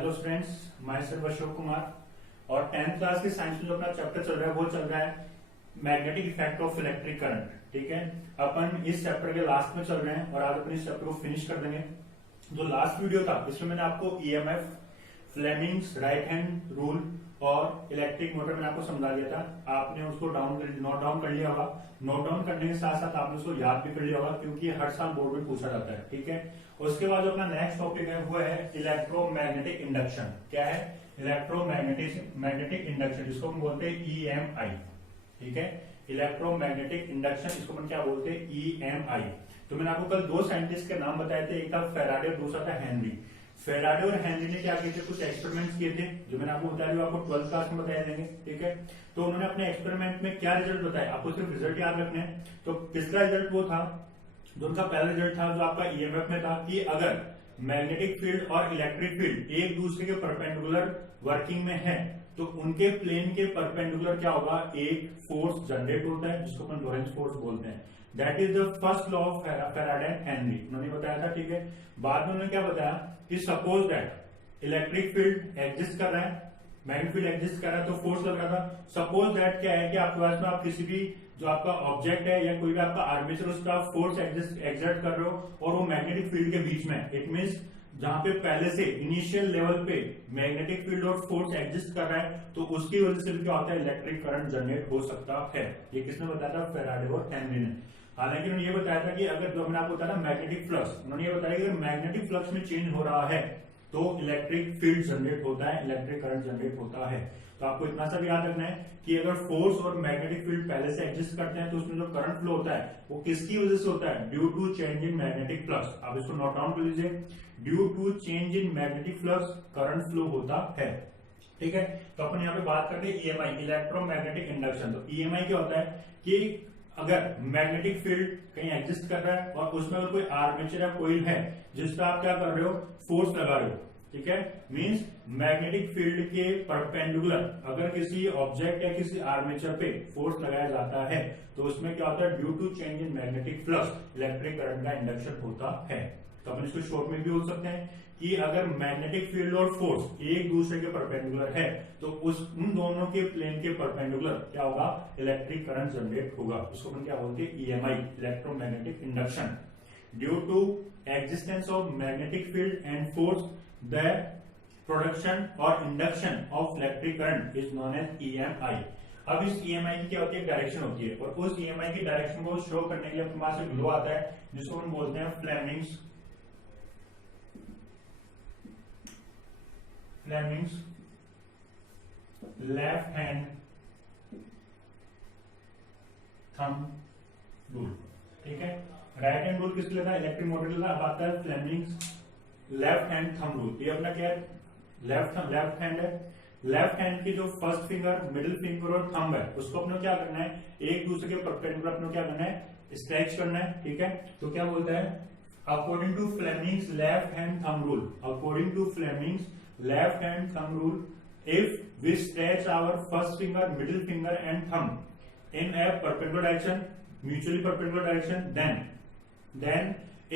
Hello students, मैं sir Ashok Kumar और 10th class के साइंस में जो अपना चैप्टर चल रहा है वो चल रहा है magnetic effect of electric current. ठीक है, अपन इस चैप्टर के लास्ट में चल रहे हैं और आज अपन इस चैप्टर को फिनिश कर देंगे। जो लास्ट वीडियो था इसमें मैंने आपको EMF, Fleming's right hand rule और इलेक्ट्रिक मोटर मैंने आपको समझा दिया था। आपने उसको नोट डाउन कर लिया होगा। नोट डाउन करने के साथ साथ आपने उसको याद भी कर लिया होगा क्योंकि हर साल बोर्ड में पूछा जाता है। ठीक है, उसके बाद जो अपना नेक्स्ट टॉपिक है वो है इलेक्ट्रोमैग्नेटिक इंडक्शन। क्या है? इलेक्ट्रोमैग्नेटिक इंडक्शन, जिसको हम बोलते हैं ईएमआई। ठीक है, इलेक्ट्रोमैग्नेटिक इंडक्शन, इसको हम क्या बोलते हैं? ईएमआई। तो मैंने आपको कल दो साइंटिस्ट के नाम बताए थे, एक था फैराडे और दूसरा था हेनरी। फैराडे और हेनरी ने क्या किए थे? कुछ एक्सपेरिमेंट्स किए थे जो मैंने आपको बताया, जो आपको 12th क्लास में बताया देंगे। ठीक है, तो उन्होंने अपने एक्सपेरिमेंट में क्या रिजल्ट बताया, आपको सिर्फ रिजल्ट याद रखने हैं। तो किसका रिजल्ट वो था? जो उनका पहला रिजल्ट था जो आपका ईएमएफ में था कि अगर मैग्नेटिक फील्ड और इलेक्ट्रिक फील्ड एक दूसरे के परपेंडिकुलर वर्किंग में है तो उनके प्लेन के परपेंडिकुलर क्या होगा? एक फोर्स जनरेट होता है जिसको अपन लोरेंट्ज फोर्स बोलते हैं। That is the first law of Faraday and Henry, उन्होंने बताया था। ठीक है, बाद में उन्होंने क्या बताया कि suppose that electric field exist कर रहा है, मैग्नेटिक फील्ड एग्जिस्ट कर रहा है तो फोर्स लग रहा था। सपोज दैट क्या है कि आपके पास में आप किसी भी जो आपका ऑब्जेक्ट है या कोई भी आपका आर्मेचर, उसका फोर्स एग्जर्ट कर रहे हो और वो मैग्नेटिक फील्ड के बीच में, इट मीन्स जहां पे पहले से इनिशियल लेवल पे मैग्नेटिक फील्ड और फोर्स एग्जिस्ट कर रहा है तो उसकी वजह से क्या होता है? इलेक्ट्रिक करंट जनरेट हो सकता है। ये किसने बताया था? फैराडे और हेनरी ने। हालांकि उन्होंने ये बताया था कि अगर जो मैंने आपको बताया था मैग्नेटिक फ्लक्स, उन्होंने ये बताया कि अगर मैग्नेटिक फ्लक्स में चेंज हो रहा है तो इलेक्ट्रिक फील्ड जनरेट होता है, इलेक्ट्रिक करंट जनरेट होता है। तो आपको इतना सा भी याद रखना है कि अगर फोर्स और मैग्नेटिक फील्ड पहले से एग्जिस्ट करते हैं तो उसमें जो करंट फ्लो होता है वो किसकी वजह से होता है? Due to change in magnetic flux. आप इसको नोट डाउन कर लीजिए, due to change in magnetic flux current flow होता है। ठीक है, तो अपन यहाँ पे बात करते हैं ईएमआई, इलेक्ट्रोमैग्नेटिक इंडक्शन। तो ईएमआई क्या होता है कि अगर मैग्नेटिक फील्ड कहीं एग्जिस्ट कर रहा है और उसमें अगर कोई आर्मेचर या कोइल है जिस पर आप क्या कर रहे हो? फोर्स लगा रहे हो। ठीक है, मींस मैग्नेटिक फील्ड के परपेंडिकुलर अगर किसी ऑब्जेक्ट या किसी आर्मेचर पे फोर्स लगाया जाता है तो उसमें क्या होता है? Due to change in magnetic flux electric current का इंडक्शन होता है। तो अपन इसको शॉर्ट में भी बोल सकते हैं कि अगर मैग्नेटिक फील्ड और फोर्स एक दूसरे के परपेंडिकुलर है तो उन दोनों के प्लेन के परपेंडिकुलर क्या होगा? इलेक्ट्रिक करंट जनरेट होगा। उसको अपन क्या बोलते हैं? EMI, electromagnetic induction. Due to existence of magnetic field and force the production और induction of electric current is known as EMI. अब इस ईएमआई की क्या होती है? डायरेक्शन होती है और उस ईएमआई की डायरेक्शन को शो करने के लिए अपने पास एक लॉ आता है जिसको हम बोलते हैं Fleming's left hand thumb rule. ठीक है, राइट हैंड रूल किसके लिए था? इलेक्ट्रिक मोटर के लिए। अब आता है Fleming's left hand thumb rule. ये अपना क्या है? लेफ्ट हैंड है। लेफ्ट हैंड की जो फर्स्ट फिंगर, मिडिल फिंगर और थंब है उसको अपने क्या करना है? एक दूसरे के परपेंडिकुलर अपने क्या करना है? स्ट्रेच करना है। ठीक है, तो क्या बोलता है? According to Fleming's left hand thumb rule, according to Fleming's left hand thumb rule, if we stretch our first finger, middle finger and thumb in a perpendicular direction, mutually perpendicular direction, then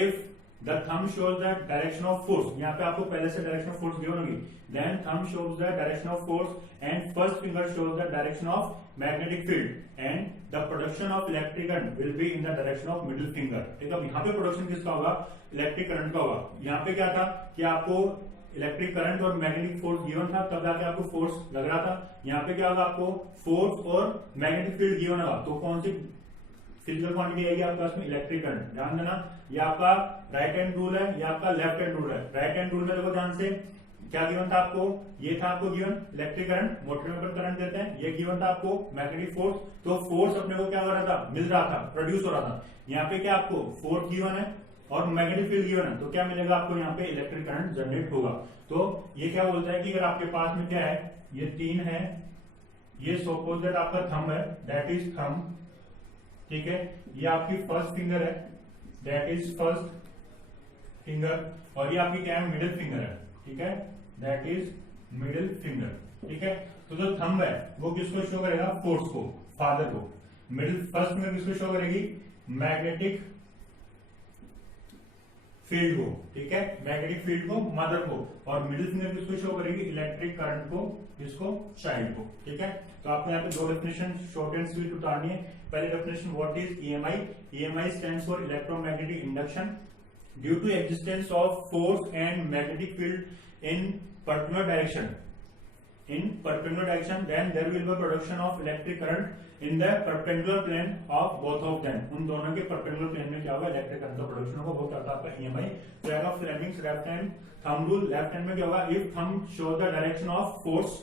if the thumb shows the direction of force, यहाँ पे आपको पहले से direction of force दी होगी, then thumb shows the direction of force and first finger shows the direction of magnetic field and the production of electric current will be in the direction of middle finger। ठीक है, यहाँ पे production किसका होगा? Electric current का होगा। यहाँ पे क्या था कि आपको इलेक्ट्रिक करंट और मैग्नेटिक फोर्स गिवन था तब जाके आपको फोर्स लग रहा था। यहाँ पे क्या होगा? आपको फोर्स और मैग्नेटिक फील्ड गिवन होगा तो कौन सी फिजिकल क्वांटिटी आएगी आपके पास में? Electric current. ध्यान देना, ये आपका राइट हैंड रूल है, ये आपका लेफ्ट हैंड रूल है। राइट हैंड रूल में देखो ध्यान से, क्या गिवन था आपको? ये था आपको गिवन इलेक्ट्रिक करंट, मोटर में करंट देते हैं। ये गिवन था आपको मैग्नेटिक फोर्स, तो फोर्स अपने को क्या हो रहा था? मिल रहा था, प्रोड्यूस हो रहा था। यहाँ पे क्या आपको फोर्स गिवन है और मैग्नेटिक फील्ड गिवन है तो क्या मिलेगा आपको? यहाँ पे इलेक्ट्रिक करंट जनरेट होगा। तो ये क्या बोलता है कि अगर आपके पास में क्या है? ये 3 है, ये सपोज दैट आपका थंब है, दैट इज थंब। ठीक है, ये आपकी फर्स्ट फिंगर है, दैट इज फर्स्ट फिंगर, और ये आपकी क्या है? मिडिल फिंगर है। ठीक है, दैट इज मिडिल फिंगर। ठीक है, तो जो थंब है वो किसको शो करेगा? फोर्स को, फादर को। मिडिल फर्स्ट फिंगर किसको शो करेगी? मैग्नेटिक फील्ड को, ठीक है, मैग्नेटिक फील्ड को मदर को, और मिडिल फिंगर किसको शो करेगी, इलेक्ट्रिक करंट को, किसको, चाइल्ड को, ठीक है। तो आपको यहाँ पे दो डेफिनेशन शॉर्ट एंड स्वीट उतारनी है। पहले definition what is EMI, EMI stands for electromagnetic induction due to existence of force and magnetic field in particular direction, then there will be production of electric current in the perpendicular plane of both of them। उन दोनों के perpendicular plane में क्या होगा, electric current का production होगा, वो क्या होता है आपका ईएमआई। तो आएगा Fleming's left hand thumb rule, left hand में क्या होगा, if thumb show the direction of force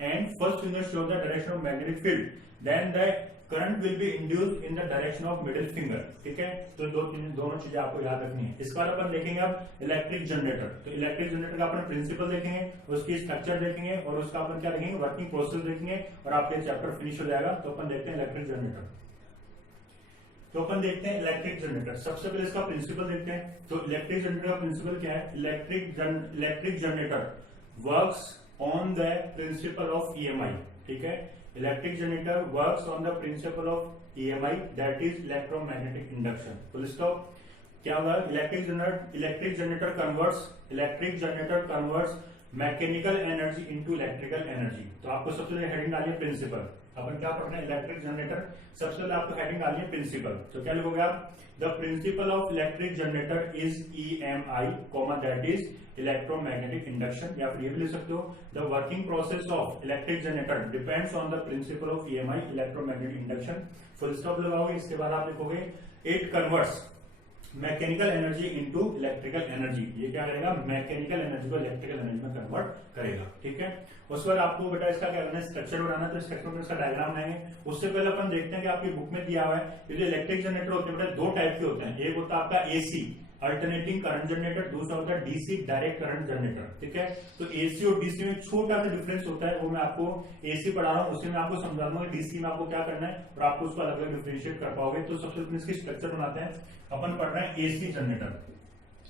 and first finger show the direction of magnetic field, then the current will be induced in the direction of middle finger, ठीक है। तो दोनों चीजें आपको याद रखनी है। इसके बाद अपन देखेंगे अब इलेक्ट्रिक जनरेटर। तो इलेक्ट्रिक जनरेटर का अपन प्रिंसिपल देखेंगे, उसकी स्ट्रक्चर देखेंगे, और उसका अपन क्या देखेंगे, वर्किंग प्रोसेस देखेंगे, और आपके चैप्टर फिनिश हो जाएगा। तो अपन देखते हैं इलेक्ट्रिक जनरेटर। तो अपन देखते हैं इलेक्ट्रिक जनरेटर। सबसे पहले इसका प्रिंसिपल देखते हैं। तो इलेक्ट्रिक जनरेटर का प्रिंसिपल क्या है, electric generator works on the principle of EMI, ठीक है। Electric generator works on the principle of EMI, that is electromagnetic induction। full stop। क्या होगा, electric generator converts mechanical energy into electrical energy. तो आपको सबसे पहले हेडिंग डालिए principal. अपन क्या पढ़ रहे हैं, इलेक्ट्रिक जनरेटर। सबसे पहले आपको हेडिंग डालिए प्रिंसिपल। तो क्या लिखोगे आप, the principle of electric generator is EMI, that is electromagnetic induction, या फिर ये भी लिख सकते हो, the working process of electric generator depends on the principle of EMI, electromagnetic induction. Full stop लगाओगे। इसके बाद आप लिखोगे it converts mechanical energy into electrical energy. ये क्या करेगा, मैकेनिकल एनर्जी को इलेक्ट्रिकल एनर्जी में कन्वर्ट करेगा, ठीक है। उसके बाद आपको बेटा इसका क्या करना है, स्ट्रक्चर बनाना है। तो स्ट्रक्चर में इसका डायग्राम बनाएंगे। उससे पहले अपन देखते हैं कि आपकी बुक में दिया हुआ है, ये जो इलेक्ट्रिक जनरेटर होते हैं बेटा दो टाइप के होते हैं। एक होता है आपका एसी अल्टरनेटिंग करंट जनरेटर, दूसरा होता है डीसी डायरेक्ट करंट जनरेटर, ठीक है। तो एसी और डीसी में छोटा सा डिफरेंस होता है, वो मैं आपको एसी पढ़ा रहा हूँ, उसी में आपको समझा दूंगा डीसी में आपको क्या करना है, और आपको उसको अलग अलग डिफरेंशिएट कर पाओगे। तो सबसे पहले इसकी स्ट्रक्चर बनाते हैं। अपन पढ़ रहे हैं एसी जनरेटर,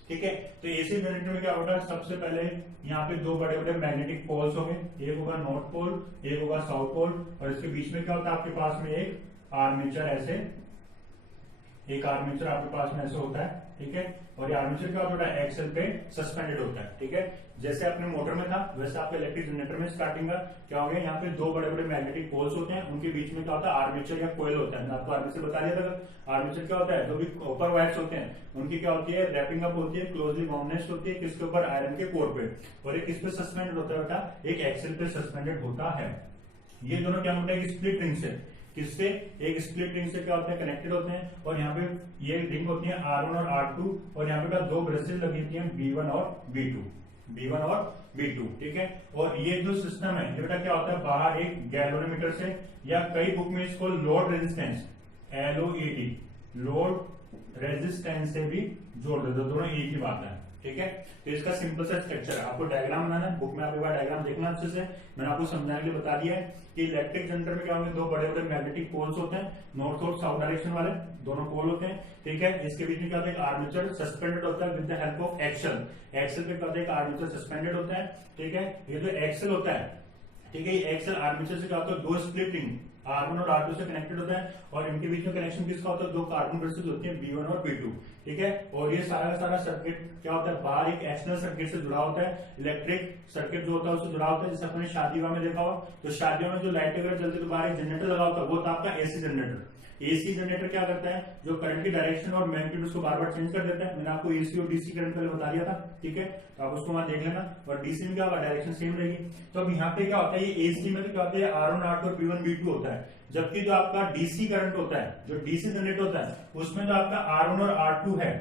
ठीक है। तो एसी जनरेटर में क्या होगा, सबसे पहले यहाँ पे दो बड़े बड़े मैग्नेटिक पोल्स होंगे, एक होगा नॉर्थ पोल, एक होगा साउथ पोल, और इसके बीच में क्या होता है, आपके पास में एक आर्मेचर, ऐसे एक आर्मेचर आपके पास में ऐसे होता है, ठीक है। और ये आर्मेचर क्या होता है, एक्सल पे सस्पेंडेड होता है, ठीक है। जैसे अपने मोटर में था वैसे आपके इलेक्ट्रिक जनरेटर में स्टार्टिंग का क्या हो गया, यहाँ पे दो बड़े बड़े मैग्नेटिक पोल्स होते हैं, उनके बीच में क्या होता है, आर्मेचर या कोयल होता है। आपको आर्मेचर बता दिया था। आर्मेचर क्या होता है, जो भी कॉपर वायर्स होते हैं उनकी क्या होती है, रैपिंग अप होती है, क्लोजली बाउंडेड होती है, किसके ऊपर, आयरन के कोर पे, और एक किस पे सस्पेंडेड होता है बेटा, एक एक्सल पे सस्पेंडेड होता है। ये दोनों क्या होता है, स्प्लिट रिंग से, किससे, एक स्प्लिट रिंग से क्या होते हैं, कनेक्टेड होते हैं। और यहाँ पे ये रिंग होती है R1 और R2, और यहाँ पे दो ब्रशेज लगी होती हैं B1 और B2, ठीक है। और ये जो सिस्टम है ये बेटा क्या होता है, बाहर एक गैल्वेनोमीटर से, या कई बुक में इसको load resistance LOED, load resistance से भी जोड़ देते, दोनों एक ही बात है, ठीक है। तो इसका सिंपल सा स्ट्रक्चर है, आपको डायग्राम बनाना है। बुक में आप एक बार डायग्राम देखना अच्छे से, मैंने आपको समझाने के लिए बता दिया है कि इलेक्ट्रिक जनरेटर में क्या होंगे, दो बड़े बड़े मैग्नेटिक पोल्स होते हैं, नॉर्थ और साउथ डायरेक्शन वाले दोनों पोल होते हैं, ठीक है। इसके बीच में क्या होता है, आर्मेचर सस्पेंडेड होता है with the help of axle. Axle पे क्या होता है, आर्मेचर सस्पेंडेड होता है, ठीक है। ये जो एक्सल होता है, ठीक है, ये एक्सल आर्मेचर से क्या होता है, दो स्प्लिट रिंग R1 और R2 से कनेक्टेड होता है, और इनके बीच में कनेक्शन किसका होता है, दो कार्बन ब्रशेज होती हैं B1 और B2, ठीक है। और ये सारा का सारा सर्किट क्या होता है, बाहर एक एक्सटर्नल सर्किट से जुड़ा होता है, इलेक्ट्रिक सर्किट जो होता है उससे जुड़ा होता है। जैसे अपने शादी में देखा हो, तो शादियों में जो लाइट वगैरह जलती है तो बाहर एक जनरेटर लगा होता है, वो होता है आपका एसी जनरेटर। एसी जनरेटर क्या करता है, जो करंट की डायरेक्शन और मैग्नीट्यूड उसको बार बार चेंज कर देता है। मैंने आपको एसी और डीसी करंट पहले बता दिया था, ठीक है, तो आप उसको वहां देख लेना। और डीसी में क्या होगा, डायरेक्शन सेम रहेगी। तो अब यहाँ पे क्या होता है, ये एसी में तो क्या होता है, R1 R2 और B1 B2 होता है, जबकि जो आपका डीसी करंट होता है, जो डीसी जनरेट होता है, उसमें जो आपका R1 और R2 है,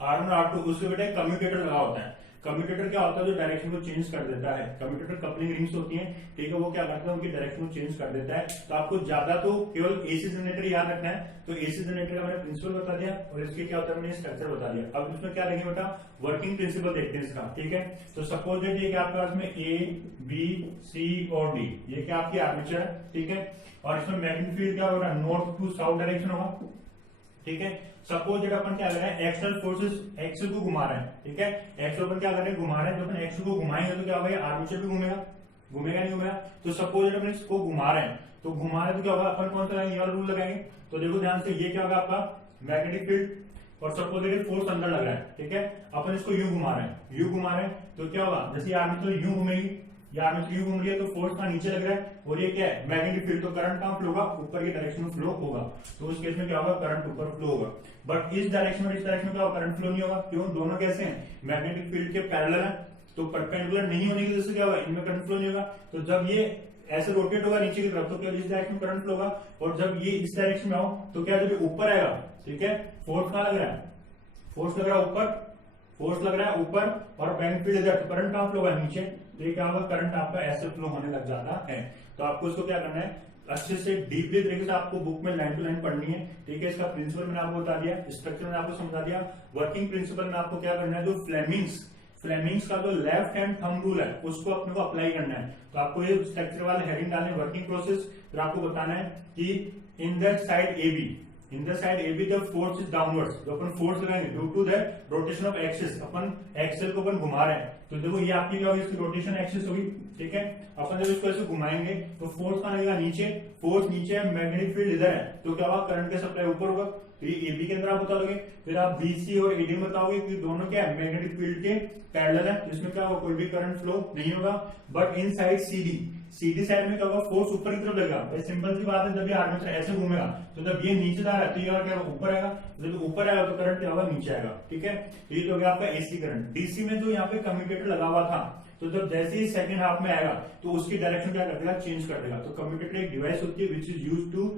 R1 और R2 उसके बेटा कम्यूटेटर लगा होता है। कम्यूटेटर क्या होता है, जो डायरेक्शन को चेंज कर देता है। कम्यूटेटर कपलिंग रिंग्स होती हैं, ठीक है, वो क्या करता है, उनकी डायरेक्शन को चेंज कर देता है। तो आपको ज्यादा तो केवल एसी जनरेटर याद रखना है। तो एसी जनरेटर का मैंने प्रिंसिपल बता दिया, और इसके क्या होता है मैंने स्ट्रक्चर बता दिया। अब इसमें क्या देंगे बेटा, वर्किंग प्रिंसिपल देखते हैं इसका, ठीक है। तो सपोज दैट ये आपके पास में A, B, C और D, ये क्या आपकी आर्मेचर है, ठीक है। और इसमें मैग्नेटिक फील्ड क्या होगा, नॉर्थ टू साउथ डायरेक्शन होगा, ठीक है। सपोज जब अपन क्या कर रहे हैं, एक्सटर्नल फोर्सेस एक्सल को घुमा रहे हैं, ठीक है। एक्सल अपन क्या कर रहे हैं, घुमा रहे हैं। जब अपन एक्सल को घुमाएंगे तो क्या होगा, आर्मेचर भी घूमेगा नहीं घूमेगा। तो सपोज जब अपन इसको घुमा रहे हैं, तो घुमा रहे तो क्या होगा, अपन कौन सा ये वाला रूल लगाएंगे। तो देखो ध्यान से, ये क्या होगा आपका मैग्नेटिक फील्ड, और सपोजिटली फोर्स अंदर लग रहा है, ठीक है। अपन इसको यूं घुमा रहे हैं, यूं घुमा रहे हैं तो क्या होगा, जैसे आर्मेचर यूं घूमेगी, ये आर्मेचर यूं घूम रही है तो फोर्स का नीचे लग रहा है, और ये क्या है, मैग्नेटिक फील्ड, तो करंट कहां फ्लो होगा, ऊपर की डायरेक्शन में फ्लो होगा। तो उस केस में क्या होगा, करंट ऊपर फ्लो होगा। बट इस डायरेक्शन में, इस डायरेक्शन में क्या होगा, करंट फ्लो नहीं होगा। क्यों, दोनों कैसे हैं, मैग्नेटिक फील्ड के पैरेलल है, तो परपेंडिकुलर नहीं होने की वजह से क्या होगा, इनमें करंट फ्लो नहीं होगा। तो जब ये ऐसे रोटेट होगा नीचे की तरफ तो क्या इस डायरेक्शन में करंट फ्लो होगा, और जब ये इस डायरेक्शन में आओ तो क्या, जब ऊपर आएगा, ठीक है, फोर्स कहां लग रहा है, फोर्स लग रहा है ऊपर, फोर्स लग रहा है ऊपर, और मैग्नेटिक फील्ड इधर, तो करंट कहां फ्लो होगा, नीचे। तो ये क्या होगा, करंट आपका ऐसे फ्लो होने लग जाता है। तो आपको इसको क्या करना है, अच्छे से डीपली तरीके से आपको बुक में लाइन टू लाइन पढ़नी है, ठीक है। इसका प्रिंसिपल मैंने आपको बता दिया, स्ट्रक्चर मैंने आपको समझा दिया, वर्किंग प्रिंसिपल में आपको क्या करना है, जो फ्लेमिंग्स का जो लेफ्ट हैंड थंब रूल है उसको अपने को अप्लाई करना है। तो आपको ये स्ट्रक्चर वाले हेडिंग डालने, वर्किंग प्रोसेस, फिर आपको बताना है कि in the side AB the force is downwards, जो अपन फोर्स लगाएंगे due to the rotation of axis, अपन एक्सेल को अपन घुमा रहे हैं, तो देखो ये आपकी क्या होगी, इसकी रोटेशन एक्सिस होगी, ठीक है। अपन जब इसको ऐसे घुमाएंगे तो फोर्स कहां लगेगा, नीचे, फोर्स नीचे है, मैग्नेटिक फील्ड इधर है, तो क्या होगा, करंट का सप्लाई ऊपर होगा। तो ये AB के अंदर आप बता दोगे, फिर आप BC और AD में बताओगे कि दोनों क्या है, मैग्नेटिक फील्ड के पैरेलल है, जिसमें क्या होगा, कोई भी करंट फ्लो नहीं होगा। But in side CD side में क्या होगा, फोर्स ऊपर की तरफ लगेगा। सिंपल सी बात है, जब ये आर्मेचर ऐसे घूमेगा तो जब ये नीचे जा रहा है तो ये क्या होगा, ऊपर आएगा, जब ऊपर आएगा तो करंट क्या होगा, नीचे आएगा, ठीक है। तो ये तो हो गया आपका AC करंट। DC में जो यहाँ पे कम्यूटेटर लगा हुआ था, तो जब जैसे ही सेकंड हाफ में आएगा तो उसकी डायरेक्शन क्या कर देगा, चेंज कर देगा। तो कम्यूटेटर एक डिवाइस होती है which is used to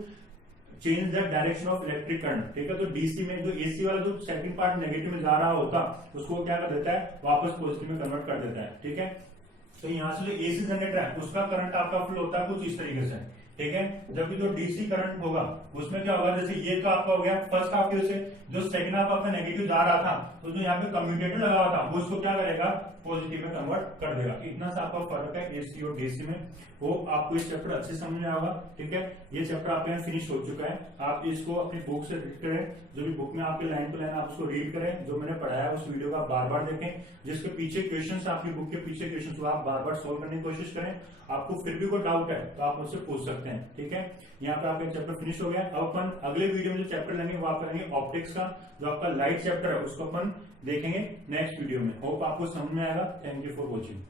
change the direction of electric current, ठीक है। तो DC में जो AC वाला जो सेकंड पार्ट नेगेटिव में जा रहा होता उसको क्या कर देता है, वापस पॉजिटिव में कन्वर्ट कर देता है, ठीक है। तो यहाँ से जो AC जनरेटर है उसका करंट आपका फ्लो होता है कुछ इस तरीके से, ठीक है। जबकि जो DC करंट होगा उसमें क्या होगा, जैसे ये तो आपका हो गया फर्स्ट हाफ की वजह से, जो सेकंड हाफ आपका नेगेटिव जा रहा था तो जो यहाँ पे कम्यूटेटर लगा हुआ था वो उसको क्या करेगा, पॉजिटिव में कन्वर्ट कर देगा। इतना सा आपका फर्क है AC और DC में। वो आपको इस चैप्टर अच्छे समझ में आएगा, ठीक है। ये चैप्टर आपके यहाँ फिनिश हो चुका है। आप इसको अपनी बुक से रीड करें, जो भी बुक में आपके लाइन टू लाइन आप उसको रीड करें, जो मैंने पढ़ाया उस वीडियो को आप बार बार देखें, जिसके पीछे क्वेश्चन, आपकी बुक के पीछे क्वेश्चन को आप बार बार सोल्व करने की कोशिश करें। आपको फिर भी कोई डाउट है तो आप मुझसे पूछ सकते हैं, ठीक है। यहाँ पे आपका चैप्टर फिनिश हो गया। अब अपन अगले वीडियो में जो चैप्टर लेंगे वो आप करेंगे ऑप्टिक्स का, जो आपका लाइट चैप्टर है उसको अपन देखेंगे नेक्स्ट वीडियो में। होप आपको समझ में आएगा। Thank you for watching.